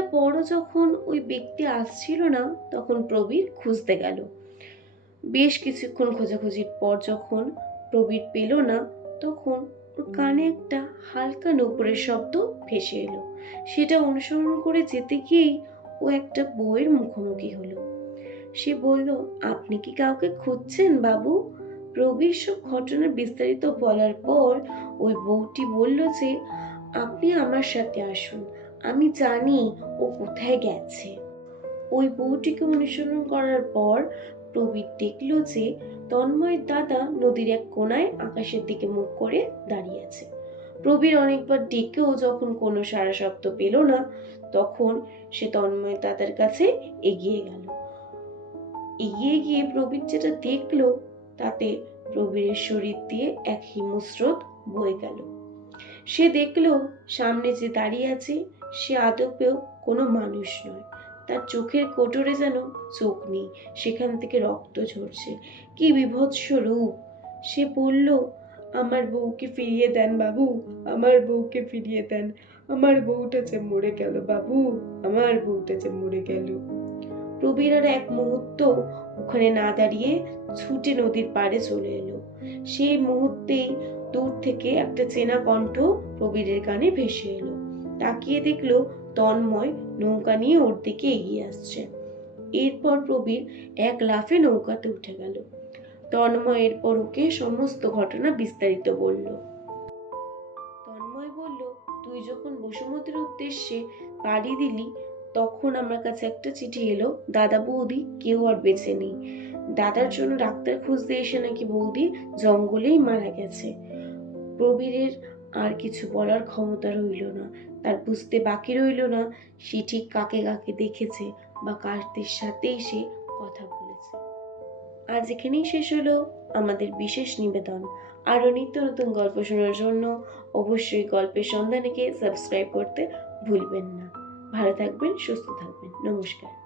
ঘণ্টা পরও যখন ওই ব্যক্তি আসছিল না, তখন প্রবীর খুঁজতে গেল। বেশ কিছুক্ষণ খোঁজাখুঁজির পর যখন প্রবীর পেল না, তখন ওর কানে একটা হালকা নূপুরের শব্দ ভেসে এলো। সেটা অনুসরণ করে যেতে গিয়েই ও একটা বউয়ের মুখোমুখি হলো। সে বলল, আপনি কি কাউকে খুঁজছেন, বাবু? প্রবীর সব ঘটনা বিস্তারিত বলার পর ওই বউটি বলল যে, আপনি আমার সাথে আসুন। আমি জানি ও কোথায় গেছে। ওই বউটিকে অনুসরণ করার পর প্রবীর দেখল যে তন্ময়ের দাদা নদীর এক কোনায় আকাশের দিকে মুখ করে দাঁড়িয়ে আছে। প্রবীর অনেকবার ডেকেও যখন কোনো সারা শব্দ পেল না, তখন সে তন্ময় দাদার কাছে এগিয়ে গেল। এগিয়ে গিয়ে প্রবীর যেটা দেখল, তাতে প্রবীরের শরীর দিয়ে এক হিমস্রোত বয়ে গেল। সে দেখল সামনে যে দাঁড়িয়ে আছে সে আদপেও কোনো মানুষ নয়। তার চোখের কোটরে যেন চোখ নেই, সেখান থেকে রক্ত ঝরছে। কি বিভৎস রূপ! সে বলল, আমার বউকে ফিরিয়ে দেন বাবু, আমার বউকে ফিরিয়ে দেন। আমার বউটা যে মরে গেল বাবু, আমার বউটা যে মরে গেল। প্রবীর আর এক মুহূর্ত ওখানে না দাঁড়িয়ে ছুটে নদীর পাড়ে চলে এলো। সেই মুহূর্তেই দূর থেকে একটা চেনা কণ্ঠ প্রবীরের কানে ভেসে এলো। তাকিয়ে দেখল তন্ময় নৌকা নিয়ে ওর দিকে এগিয়ে আসছে। এরপর প্রবীর এক লাফে নৌকাতে উঠে গেল। তন্ময় এরপর ওকে সমস্ত ঘটনা বিস্তারিত বলল। তন্ময় বলল, তুই যখন বসুমতির উদ্দেশ্যে পাড়ি দিলি, তখন আমার কাছে একটা চিঠি এলো, দাদা বৌদি, কেউ আর বেঁচে নেই। দাদার জন্য ডাক্তার খুঁজতে এসে নাকি বৌদি জঙ্গলেই মারা গেছে। প্রবীরের আর কিছু বলার ক্ষমতা রইল না। তার বুঝতে বাকি রইল না, সে ঠিক কাকে কাকে দেখেছে বা কারদের সাথেই সে কথা বলেছে। আজ এখানেই শেষ হলো আমাদের বিশেষ নিবেদন। আরও নিত্য নতুন গল্প শোনার জন্য অবশ্যই গল্পের সন্ধানেকে সাবস্ক্রাইব করতে ভুলবেন না। ভালো থাকবেন, সুস্থ থাকবেন। নমস্কার।